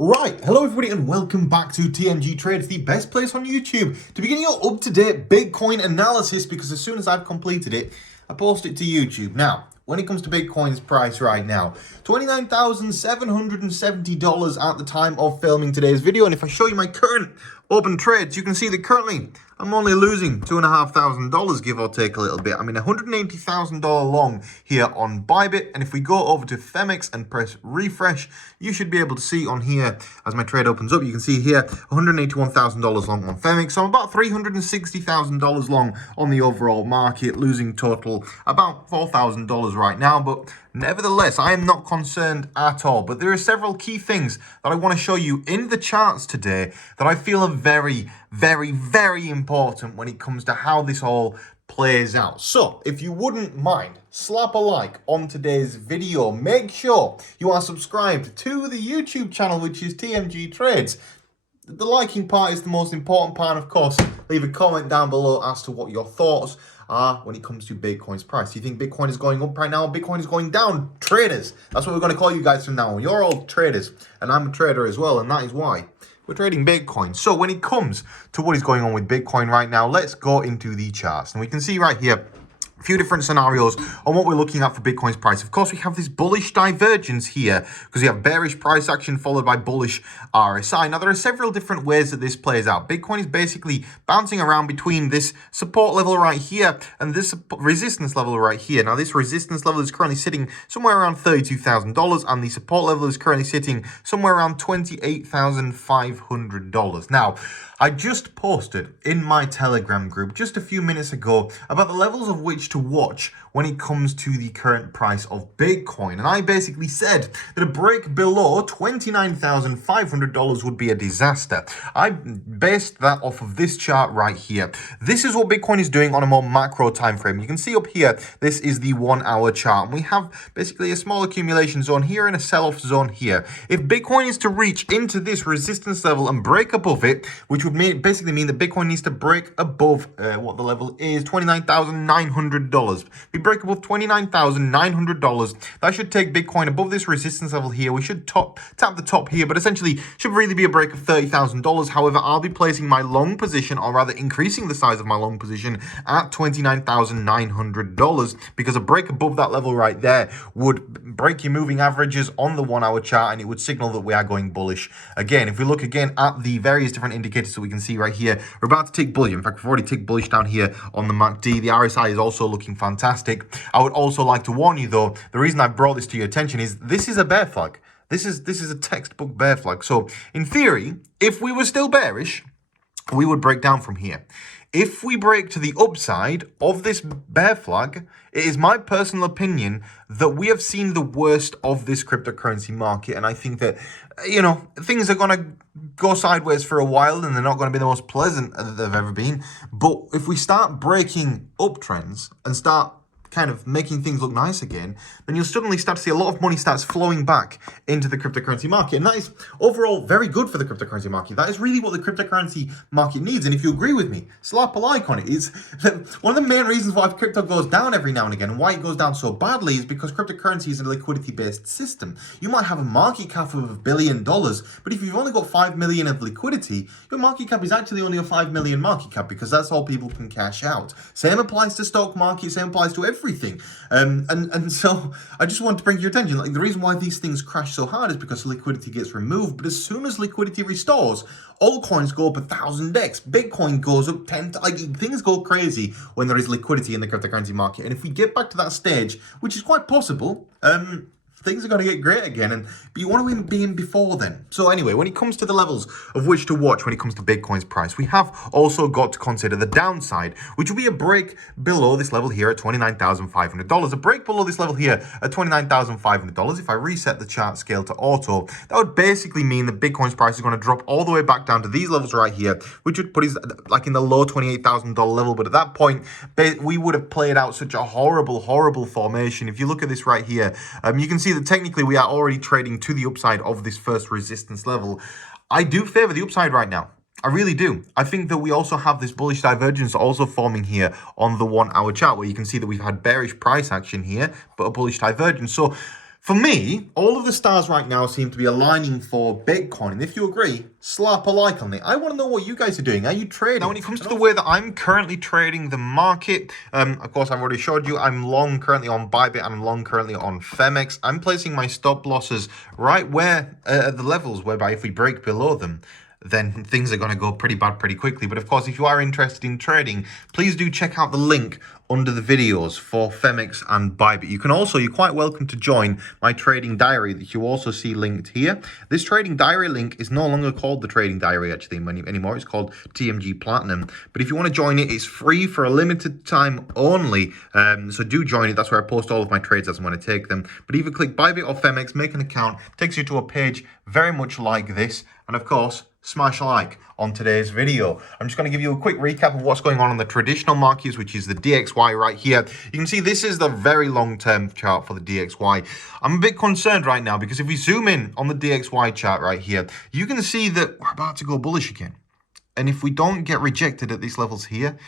Right, hello everybody and welcome back to TMG Trades, the best place on YouTube to be getting your up-to-date Bitcoin analysis, because as soon as I've completed it, I post it to YouTube. Now, when it comes to Bitcoin's price right now, $29,770 at the time of filming today's video, and if I show you my current open trades, you can see that currently I'm only losing $2,500, give or take a little bit. I'm in $180,000 long here on Bybit, and if we go over to phemex and press refresh, you should be able to see on here, as my trade opens up, you can see here $181,000 long on phemex. So I'm about $360,000 long on the overall market, losing total about $4,000 right now, but nevertheless, I am not concerned at all. But there are several key things that I want to show you in the charts today that I feel are very, very, very important when it comes to how this all plays out. So, if you wouldn't mind, slap a like on today's video. Make sure you are subscribed to the YouTube channel, which is TMG Trades. The liking part is the most important part, of course. Leave a comment down below as to what your thoughts are when it comes to Bitcoin's price. Do you think Bitcoin is going up right now or Bitcoin is going down? Traders, that's what we're going to call you guys from now on. You're all traders, and I'm a trader as well, and that is why we're trading Bitcoin. So when it comes to what is going on with Bitcoin right now, let's go into the charts. And we can see right here a few different scenarios on what we're looking at for Bitcoin's price. Of course, we have this bullish divergence here because we have bearish price action followed by bullish RSI. Now, there are several different ways that this plays out. Bitcoin is basically bouncing around between this support level right here and this resistance level right here. Now, this resistance level is currently sitting somewhere around $32,000 and the support level is currently sitting somewhere around $28,500. Now, I just posted in my Telegram group just a few minutes ago about the levels of which to watch when it comes to the current price of Bitcoin. And I basically said that a break below $29,500 would be a disaster. I based that off of this chart right here. This is what Bitcoin is doing on a more macro time frame. You can see up here, this is the 1 hour chart. And we have basically a small accumulation zone here and a sell-off zone here. If Bitcoin is to reach into this resistance level and break above it, which would basically mean that Bitcoin needs to break above what the level is, $29,900. If we break above $29,900, that should take Bitcoin above this resistance level here. We should tap the top here, but essentially should really be a break of $30,000. However, I'll be placing my long position, or rather increasing the size of my long position, at $29,900, because a break above that level right there would break your moving averages on the 1 hour chart, and it would signal that we are going bullish. Again, if we look again at the various different indicators that we can see right here, we're about to tick bullish. In fact, we've already ticked bullish down here on the MACD. The RSI is also looking fantastic. I would also like to warn you though, the reason I brought this to your attention is this is a bear flag. This is a textbook bear flag. So in theory, if we were still bearish, we would break down from here. If we break to the upside of this bear flag, it is my personal opinion that we have seen the worst of this cryptocurrency market. And I think that, things are going to go sideways for a while and they're not going to be the most pleasant that they've ever been. But if we start breaking uptrends and start kind of making things look nice again, then you'll suddenly start to see a lot of money starts flowing back into the cryptocurrency market. And that is overall very good for the cryptocurrency market. That is really what the cryptocurrency market needs. And if you agree with me, slap a like on it. It's one of the main reasons why crypto goes down every now and again, and why it goes down so badly, is because cryptocurrency is a liquidity-based system. You might have a market cap of $1 billion, but if you've only got 5 million of liquidity, your market cap is actually only a 5 million market cap, because that's all people can cash out. Same applies to stock market, same applies to everything. And so I just want to bring your attention, like, the reason why these things crash so hard is because liquidity gets removed. But as soon as liquidity restores, altcoins go up 1,000x, Bitcoin goes up 10, things go crazy when there is liquidity in the cryptocurrency market. And if we get back to that stage, which is quite possible, things are going to get great again, but you want to be in before then. So anyway, when it comes to the levels of which to watch when it comes to Bitcoin's price, we have also got to consider the downside, which will be a break below this level here at $29,500. A break below this level here at $29,500. If I reset the chart scale to auto, that would basically mean that Bitcoin's price is going to drop all the way back down to these levels right here, which would put us like in the low $28,000 level. But at that point, we would have played out such a horrible, horrible formation. If you look at this right here, you can see that technically we are already trading to the upside of this first resistance level. I do favor the upside right now. I really do. I think that we also have this bullish divergence also forming here on the 1 hour chart, where you can see that we've had bearish price action here, but a bullish divergence. So For me, all of the stars right now seem to be aligning for Bitcoin. And if you agree, slap a like on it. I want to know what you guys are doing. Are you trading? Now, when it comes to the way that I'm currently trading the market, of course, I've already showed you I'm long currently on bybit and I'm long currently on phemex. I'm placing my stop losses right where at the levels whereby if we break below them, then things are going to go pretty bad pretty quickly. But of course, if you are interested in trading, please do check out the link under the videos for phemex and bybit. You can also, you're quite welcome to join my trading diary that you also see linked here. This trading diary link is no longer called the trading diary actually anymore. It's called TMG Platinum. But if you want to join it, it's free for a limited time only. So do join it. That's where I post all of my trades as I want to take them. But either click bybit or phemex, make an account, takes you to a page very much like this. And of course, smash a like on today's video. I'm just going to give you a quick recap of what's going on the traditional markets, which is the DXY right here. You can see this is the very long-term chart for the DXY. I'm a bit concerned right now because if we zoom in on the DXY chart right here, you can see that we're about to go bullish again. And if we don't get rejected at these levels here,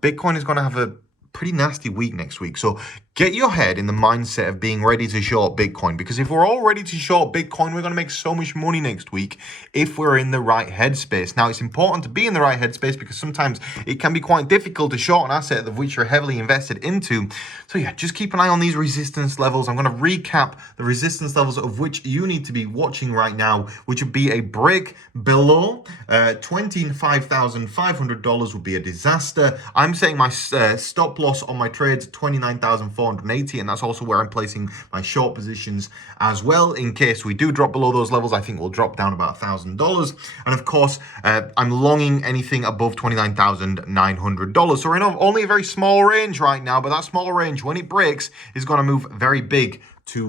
Bitcoin is going to have a pretty nasty week next week. So get your head in the mindset of being ready to short Bitcoin, because if we're all ready to short Bitcoin, we're going to make so much money next week if we're in the right headspace. Now, it's important to be in the right headspace because sometimes it can be quite difficult to short an asset of which you're heavily invested into. So yeah, just keep an eye on these resistance levels. I'm going to recap the resistance levels of which you need to be watching right now, which would be a break below $25,500 would be a disaster. I'm setting my stop loss on my trades at 29,480, and that's also where I'm placing my short positions as well. In case we do drop below those levels, I think we'll drop down about $1,000. And of course, I'm longing anything above $29,900. So we're in only a very small range right now, but that small range, when it breaks, is going to move very big to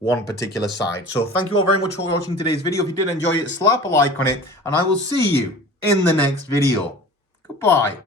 one particular side. So thank you all very much for watching today's video. If you did enjoy it, slap a like on it, and I will see you in the next video. Goodbye.